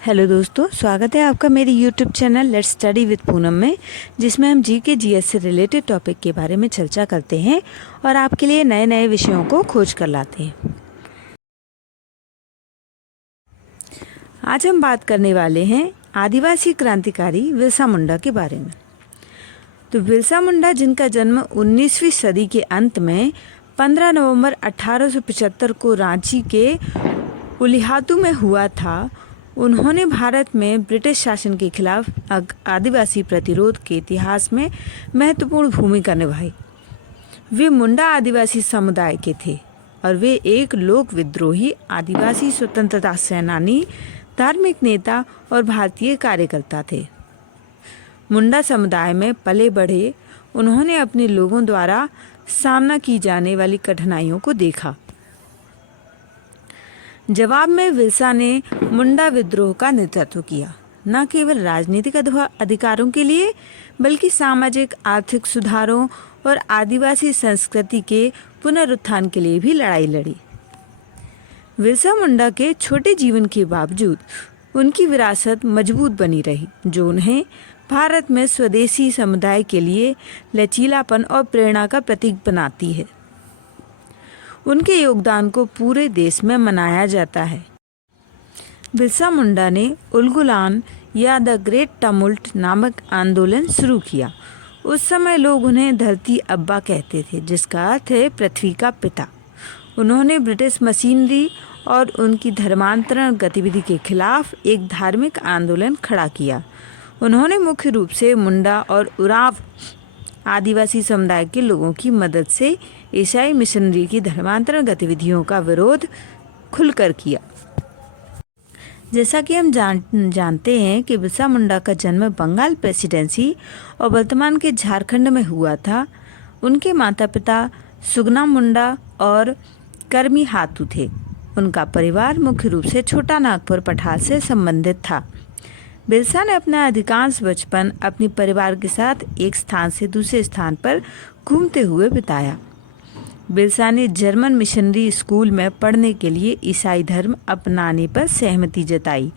Hello दोस्तों, स्वागत है आपका मेरे YouTube channel let's study with Poonam में, जिसमें हम जीके जीएस से रिलेटेड टॉपिक के बारे में चर्चा करते हैं और आपके लिए नए नए विषयों को खोज कर लाते हैं। आज हम बात करने वाले हैं आदिवासी क्रांतिकारी बिरसा मुंडा के बारे में। तो बिरसा मुंडा, जिनका जन्म 19वीं सदी के अंत में 15 नवंबर 1875 को रांची के उलिहातू में हुआ था, उन्होंने भारत में ब्रिटिश शासन के खिलाफ आदिवासी प्रतिरोध के इतिहास में महत्वपूर्ण भूमिका निभाई। वे मुंडा आदिवासी समुदाय के थे और वे एक लोक विद्रोही, आदिवासी स्वतंत्रता सेनानी, धार्मिक नेता और भारतीय कार्यकर्ता थे। मुंडा समुदाय में पले बढ़े उन्होंने अपने लोगों द्वारा सामना की जाने वाली कठिनाइयों को देखा। जवाब में बिरसा ने मुंडा विद्रोह का नेतृत्व किया, न केवल राजनीतिक अधिकारों के लिए बल्कि सामाजिक आर्थिक सुधारों और आदिवासी संस्कृति के पुनरुत्थान के लिए भी लड़ाई लड़ी। बिरसा मुंडा के छोटे जीवन के बावजूद उनकी विरासत मजबूत बनी रही, जो उन्हें भारत में स्वदेशी समुदाय के लिए लचीलापन और प्रेरणा का प्रतीक बनाती है। उनके योगदान को पूरे देश में मनाया जाता है। बिरसा मुंडा ने उलगुलान या द ग्रेट टमुल्ट नामक आंदोलन शुरू किया। उस समय लोग उन्हें धरती अब्बा कहते थे, जिसका अर्थ है पृथ्वी का पिता। उन्होंने ब्रिटिश मशीनरी और उनकी धर्मांतरण गतिविधि के खिलाफ एक धार्मिक आंदोलन खड़ा किया। उन्होंने मुख्य रूप से मुंडा और उराव आदिवासी समुदाय के लोगों की मदद से ईसाई मिशनरी की धर्मांतरण गतिविधियों का विरोध खुलकर किया। जैसा कि हम जानते हैं कि बिरसा मुंडा का जन्म बंगाल प्रेसिडेंसी और वर्तमान के झारखंड में हुआ था। उनके माता पिता सुगना मुंडा और कर्मी हातू थे। उनका परिवार मुख्य रूप से छोटा नागपुर पठार से संबंधित था। बिरसा ने अपना अधिकांश बचपन अपने परिवार के साथ एक स्थान से दूसरे स्थान पर घूमते हुए बिताया। बिरसा ने जर्मन मिशनरी स्कूल में पढ़ने के लिए ईसाई धर्म अपनाने पर सहमति जताई,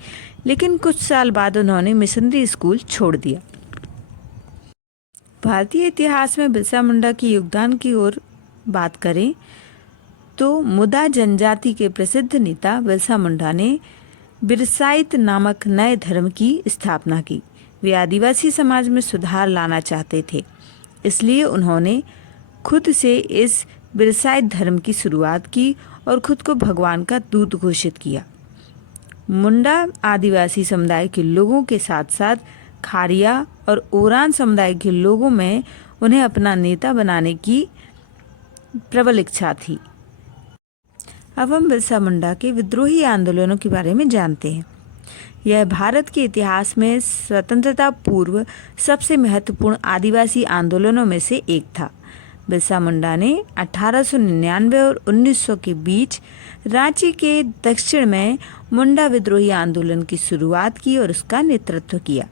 लेकिन कुछ साल बाद उन्होंने मिशनरी स्कूल छोड़ दिया। भारतीय इतिहास में बिरसा मुंडा के योगदान की ओर बात करें तो मुदा जनजाति के प्रसिद्ध नेता बिरसा मुंडा ने बिरसाइत नामक नए धर्म की स्थापना की। वे आदिवासी समाज में सुधार लाना चाहते थे, इसलिए उन्होंने खुद से इस बिरसाइत धर्म की शुरुआत की और खुद को भगवान का दूत घोषित किया। मुंडा आदिवासी समुदाय के लोगों के साथ साथ खारिया और ओरान समुदाय के लोगों में उन्हें अपना नेता बनाने की प्रबल इच्छा थी। अब हम बिरसा मुंडा के विद्रोही आंदोलनों के बारे में जानते हैं। यह भारत के इतिहास में स्वतंत्रता पूर्व सबसे महत्वपूर्ण आदिवासी आंदोलनों में से एक था। बिरसा मुंडा ने 1899 और 1900 के बीच रांची के दक्षिण में मुंडा विद्रोही आंदोलन की शुरुआत की और उसका नेतृत्व किया।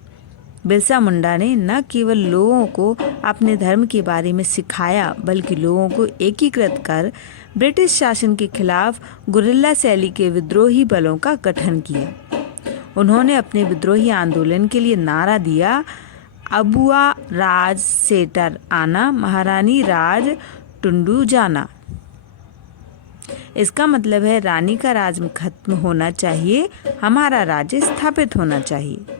बिरसा मुंडा ने न केवल लोगों को अपने धर्म के बारे में सिखाया, बल्कि लोगों को एकीकृत कर ब्रिटिश शासन के खिलाफ गुरिल्ला शैली के विद्रोही बलों का गठन किया। उन्होंने अपने विद्रोही आंदोलन के लिए नारा दिया, अबुआ राज सेटर आना, महारानी राज टुंडू जाना। इसका मतलब है रानी का राज खत्म होना चाहिए, हमारा राज्य स्थापित होना चाहिए।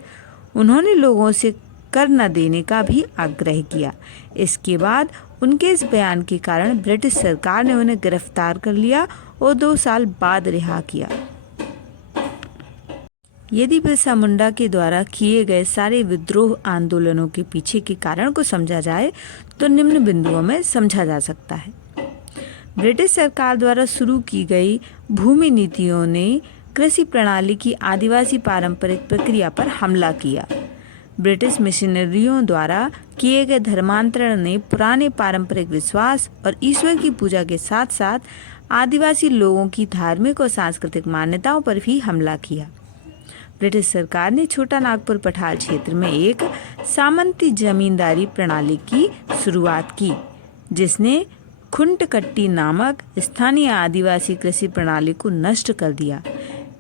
उन्होंने लोगों से कर न देने का भी आग्रह किया। इसके बाद उनके इस बयान के कारण ब्रिटिश सरकार ने उन्हें गिरफ्तार कर लिया और 2 साल बाद रिहा किया। यदि बिरसा मुंडा के द्वारा किए गए सारे विद्रोह आंदोलनों के पीछे के कारण को समझा जाए तो निम्न बिंदुओं में समझा जा सकता है। ब्रिटिश सरकार द्वारा शुरू की गई भूमि नीतियों ने कृषि प्रणाली की आदिवासी पारंपरिक प्रक्रिया पर हमला किया। ब्रिटिश मिशनरियों द्वारा किए गए धर्मांतरण ने पुराने पारंपरिक विश्वास और ईश्वर की पूजा के साथ साथ आदिवासी लोगों की धार्मिक और सांस्कृतिक मान्यताओं पर भी हमला किया। ब्रिटिश सरकार ने छोटा नागपुर पठार क्षेत्र में एक सामंती जमींदारी प्रणाली की शुरुआत की, जिसने खुंटकट्टी नामक स्थानीय आदिवासी कृषि प्रणाली को नष्ट कर दिया।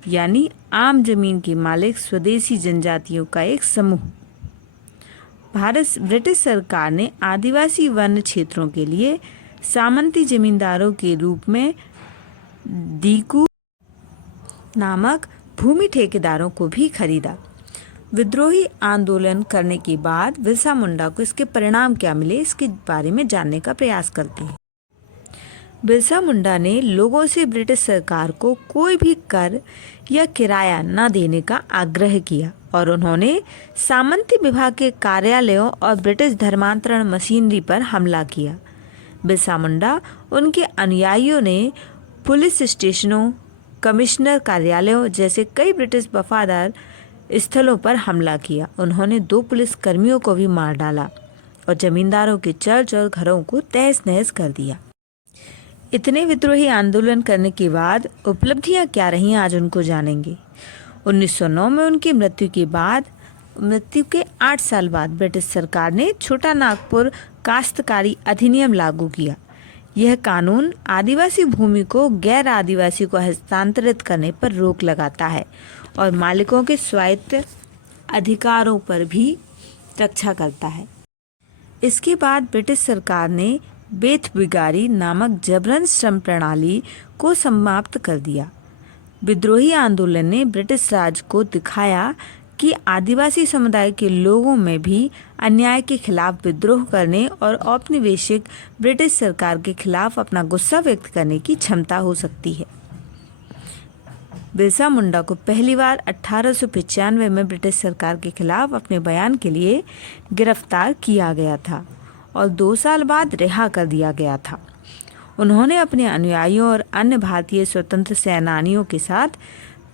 यानी आम जमीन के मालिक स्वदेशी जनजातियों का एक समूह। ब्रिटिश सरकार ने आदिवासी वन क्षेत्रों के लिए सामंती जमींदारों के रूप में दीकू नामक भूमि ठेकेदारों को भी खरीदा। विद्रोही आंदोलन करने के बाद बिरसा मुंडा को इसके परिणाम क्या मिले, इसके बारे में जानने का प्रयास करते हैं। बिरसा मुंडा ने लोगों से ब्रिटिश सरकार को कोई भी कर या किराया न देने का आग्रह किया और उन्होंने सामंती विभाग के कार्यालयों और ब्रिटिश धर्मांतरण मशीनरी पर हमला किया। बिरसा मुंडा उनके अनुयायियों ने पुलिस स्टेशनों, कमिश्नर कार्यालयों जैसे कई ब्रिटिश वफादार स्थलों पर हमला किया। उन्होंने 2 पुलिस कर्मियों को भी मार डाला और जमींदारों के चर्च और घरों को तहस नहस कर दिया। इतने विद्रोही आंदोलन करने के बाद उपलब्धियां क्या रहीं, आज उनको जानेंगे। 1909 में उनकी मृत्यु के 8 साल बाद ब्रिटिश सरकार ने छोटा नागपुर काश्तकारी अधिनियम लागू किया। यह कानून आदिवासी भूमि को गैर आदिवासी को हस्तांतरित करने पर रोक लगाता है और मालिकों के स्वायत्त अधिकारों पर भी रक्षा करता है। इसके बाद ब्रिटिश सरकार ने बेथबिगारी नामक जबरन श्रम प्रणाली को समाप्त कर दिया। विद्रोही आंदोलन ने ब्रिटिश राज को दिखाया कि आदिवासी समुदाय के लोगों में भी अन्याय के खिलाफ विद्रोह करने और औपनिवेशिक ब्रिटिश सरकार के खिलाफ अपना गुस्सा व्यक्त करने की क्षमता हो सकती है। बिरसा मुंडा को पहली बार 1895 में ब्रिटिश सरकार के खिलाफ अपने बयान के लिए गिरफ्तार किया गया था और 2 साल बाद रिहा कर दिया गया था। उन्होंने अपने अनुयायियों और अन्य भारतीय स्वतंत्र सेनानियों के साथ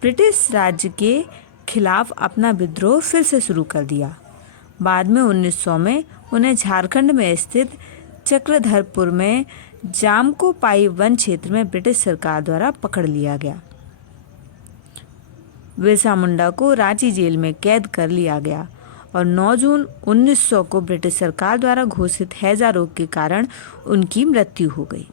ब्रिटिश राज्य के खिलाफ अपना विद्रोह फिर से शुरू कर दिया। बाद में 1900 में उन्हें झारखंड में स्थित चक्रधरपुर में जामकोपाई वन क्षेत्र में ब्रिटिश सरकार द्वारा पकड़ लिया गया। बिरसा मुंडा को रांची जेल में कैद कर लिया गया और 9 जून 1900 को ब्रिटिश सरकार द्वारा घोषित हैजा रोग के कारण उनकी मृत्यु हो गई।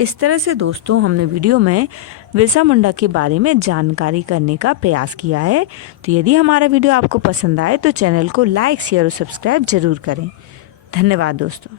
इस तरह से दोस्तों हमने वीडियो में बिरसा मुंडा के बारे में जानकारी करने का प्रयास किया है। तो यदि हमारा वीडियो आपको पसंद आए तो चैनल को लाइक, शेयर और सब्सक्राइब जरूर करें। धन्यवाद दोस्तों।